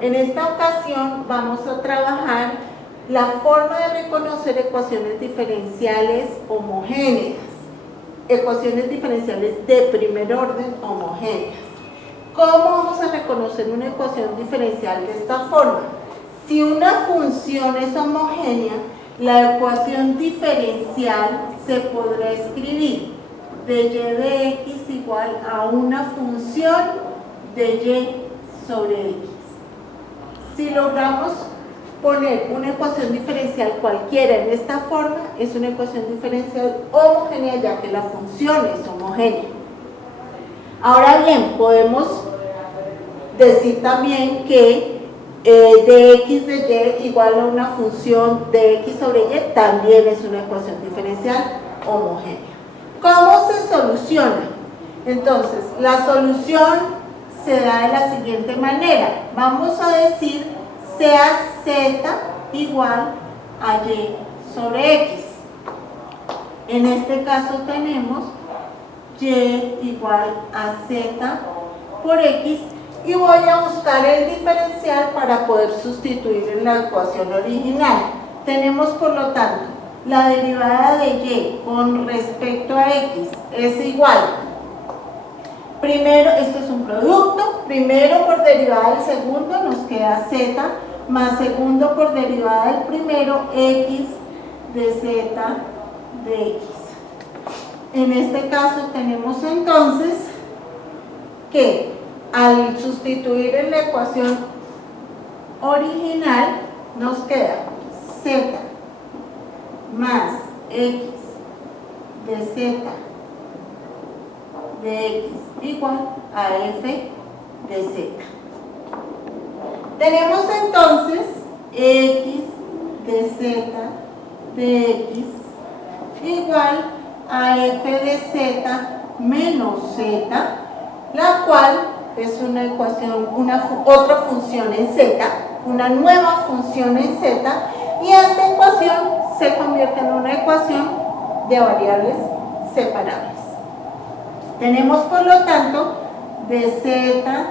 En esta ocasión vamos a trabajar la forma de reconocer ecuaciones diferenciales homogéneas, ecuaciones diferenciales de primer orden homogéneas. ¿Cómo vamos a reconocer una ecuación diferencial de esta forma? Si una función es homogénea, la ecuación diferencial se podrá escribir de y de x igual a una función de y sobre x. Si logramos poner una ecuación diferencial cualquiera en esta forma, es una ecuación diferencial homogénea, ya que la función es homogénea. Ahora bien, podemos decir también que dx de y igual a una función de x sobre y también es una ecuación diferencial homogénea. ¿Cómo se soluciona? Entonces, la solución se da de la siguiente manera. Vamos a decir sea z igual a y sobre x. En este caso tenemos y igual a z por x y voy a buscar el diferencial para poder sustituir en la ecuación original. Tenemos por lo tanto la derivada de y con respecto a x es igual. Primero, esto es un producto, primero por derivada del segundo nos queda z, más segundo por derivada del primero, x de z de x. En este caso tenemos entonces que al sustituir en la ecuación original nos queda z más x de z de x igual a f de z. Tenemos entonces x de z de x igual a f de z menos z, la cual es una ecuación, otra función en z, una nueva función en z, y esta ecuación se convierte en una ecuación de variables separables. Tenemos por lo tanto de z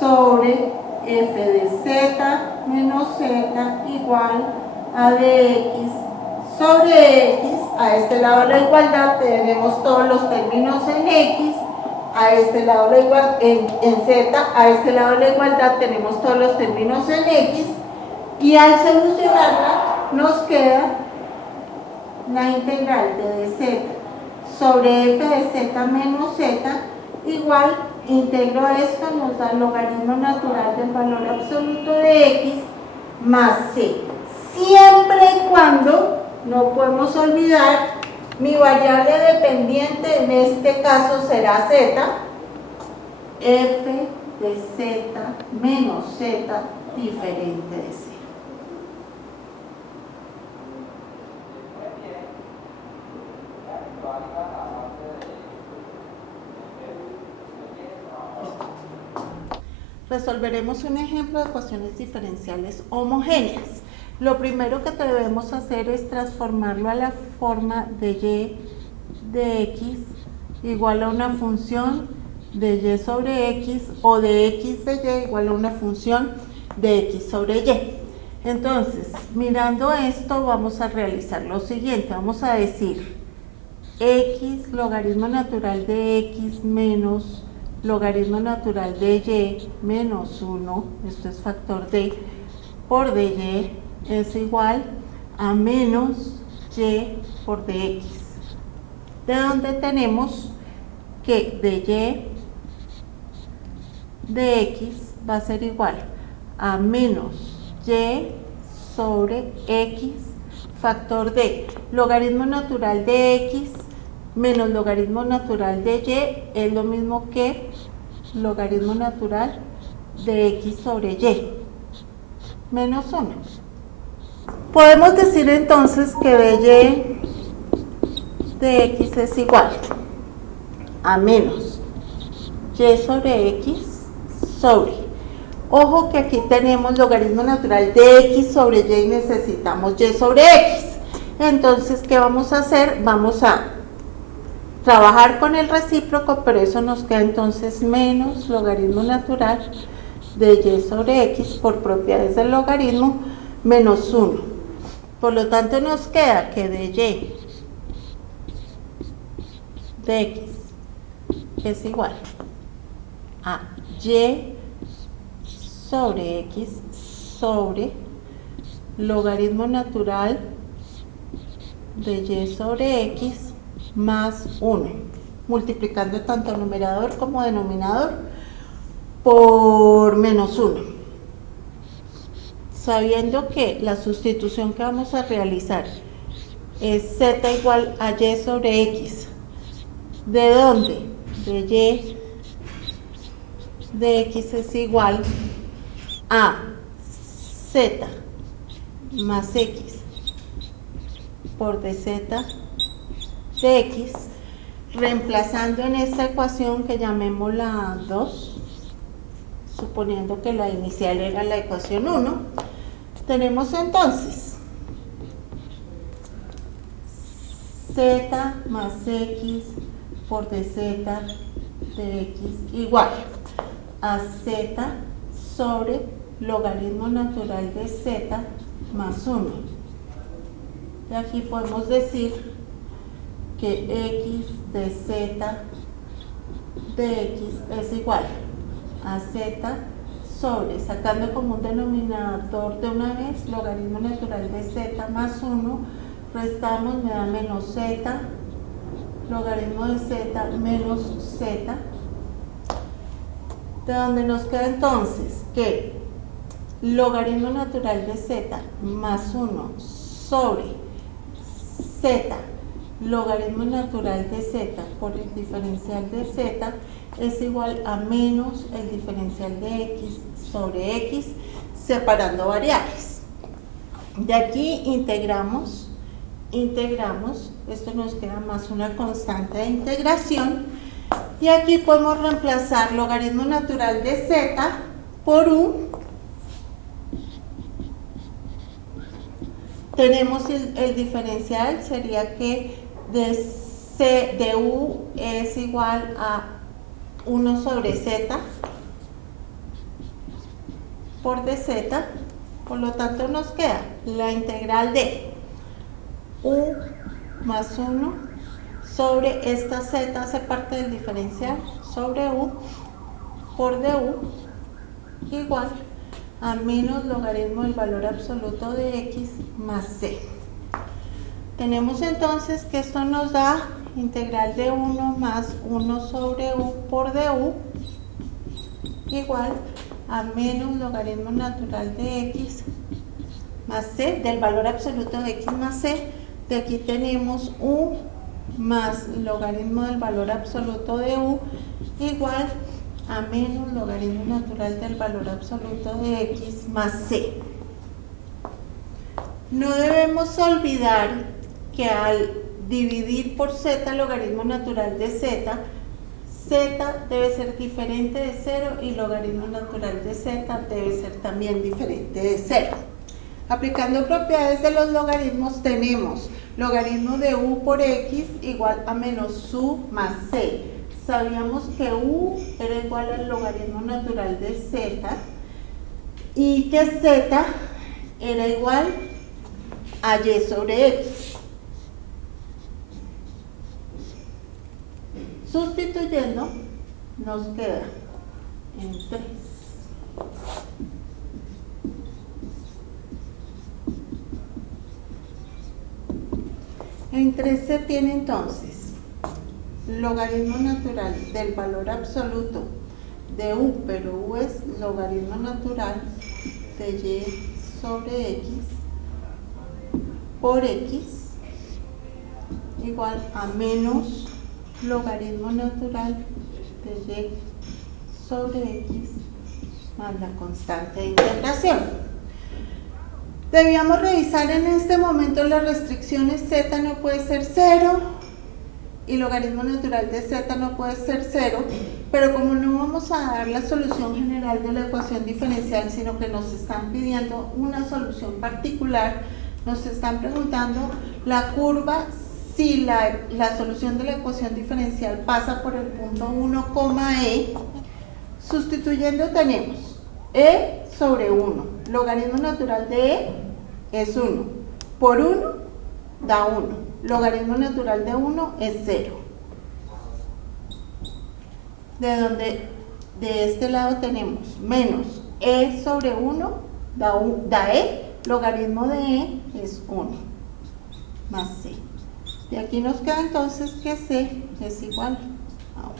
sobre f de z menos z igual a dx sobre x. A este lado de la igualdad tenemos todos los términos en x, a este lado de la igualdad en z, a este lado de la igualdad tenemos todos los términos en x, y al solucionarla nos queda la integral de dz sobre f de z menos z igual, integro esto, nos da el logaritmo natural del valor absoluto de x más c, siempre y cuando no podemos olvidar mi variable dependiente, en este caso será z, f de z menos z diferente de c. Resolveremos un ejemplo de ecuaciones diferenciales homogéneas. Lo primero que debemos hacer es transformarlo a la forma de y de x igual a una función de y sobre x, o de x de y igual a una función de x sobre y. Entonces, mirando esto, vamos a realizar lo siguiente. Vamos a decir x logaritmo natural de x menos logaritmo natural de y menos 1, esto es factor de, por dy es igual a menos y por dx, de donde tenemos que dy de x va a ser igual a menos y sobre x factor de logaritmo natural de x menos logaritmo natural de y es lo mismo que logaritmo natural de x sobre y menos 1. Podemos decir entonces que dy de x es igual a menos y sobre x sobre, ojo que aquí tenemos logaritmo natural de x sobre y y necesitamos y sobre x. Entonces, ¿qué vamos a hacer? Vamos a trabajar con el recíproco, pero eso nos queda entonces menos logaritmo natural de y sobre x por propiedades del logaritmo menos 1. Por lo tanto, nos queda que de y de x es igual a y sobre x sobre logaritmo natural de y sobre x más 1, multiplicando tanto numerador como denominador por menos 1. Sabiendo que la sustitución que vamos a realizar es z igual a y sobre x, ¿de dónde? De y de x es igual a z más x por dz de x, reemplazando en esta ecuación que llamémosla 2, suponiendo que la inicial era la ecuación 1, tenemos entonces z más x por dz de x igual a z sobre logaritmo natural de z más 1. Y aquí podemos decir que x de z de x es igual a z sobre, sacando como un denominador de una vez, logaritmo natural de z más 1, restamos, me da menos z, logaritmo de z menos z, de donde nos queda entonces que logaritmo natural de z más 1 sobre z, logaritmo natural de z por el diferencial de z es igual a menos el diferencial de x sobre x, separando variables. De aquí integramos, esto nos queda más una constante de integración, y aquí podemos reemplazar logaritmo natural de z por u. Tenemos el diferencial, sería que de u es igual a 1 sobre z por dz, por lo tanto nos queda la integral de u más 1 sobre esta z hace parte del diferencial sobre u por du igual a menos logaritmo del valor absoluto de x más c. Tenemos entonces que esto nos da integral de 1 más 1 sobre u por du igual a menos logaritmo natural de x más c, del valor absoluto de x más c. De aquí tenemos u más logaritmo del valor absoluto de u igual a menos logaritmo natural del valor absoluto de x más c. No debemos olvidar que al dividir por z logaritmo natural de z, z debe ser diferente de 0 y logaritmo natural de z debe ser también diferente de 0. Aplicando propiedades de los logaritmos tenemos logaritmo de u por x igual a menos u más c. Sabíamos que u era igual al logaritmo natural de z y que z era igual a y sobre x. Sustituyendo nos queda en 3. En 3 se tiene entonces logaritmo natural del valor absoluto de u, pero u es logaritmo natural de y sobre x por x igual a menos logaritmo natural de y sobre x más la constante de integración. Debíamos revisar en este momento las restricciones, z no puede ser 0 y logaritmo natural de z no puede ser 0, pero como no vamos a dar la solución general de la ecuación diferencial, sino que nos están pidiendo una solución particular, nos están preguntando la curva, si la solución de la ecuación diferencial pasa por el punto 1, e, sustituyendo tenemos e sobre 1. Logaritmo natural de e es 1. Por 1 da 1. Logaritmo natural de 1 es 0. De este lado tenemos menos e sobre 1 da e. Logaritmo de e es 1 más c. Y aquí nos queda entonces que c es igual a 1.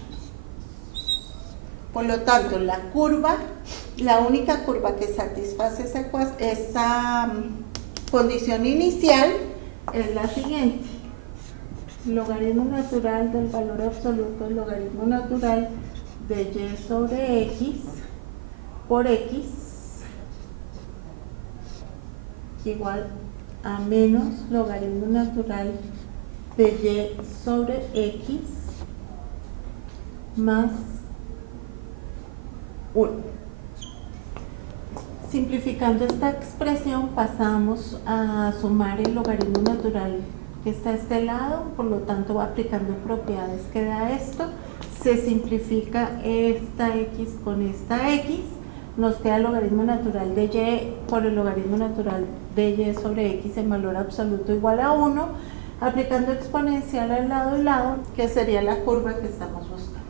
Por lo tanto, la única curva que satisface esa condición inicial es la siguiente. Logaritmo natural del valor absoluto, el logaritmo natural de y sobre x por x igual a menos logaritmo natural de y sobre x más 1. Simplificando esta expresión, pasamos a sumar el logaritmo natural que está a este lado, por lo tanto aplicando propiedades que da esto, se simplifica esta x con esta x, nos queda el logaritmo natural de y por el logaritmo natural de y sobre x en valor absoluto igual a 1, aplicando exponencial al lado y lado, que sería la curva que estamos buscando.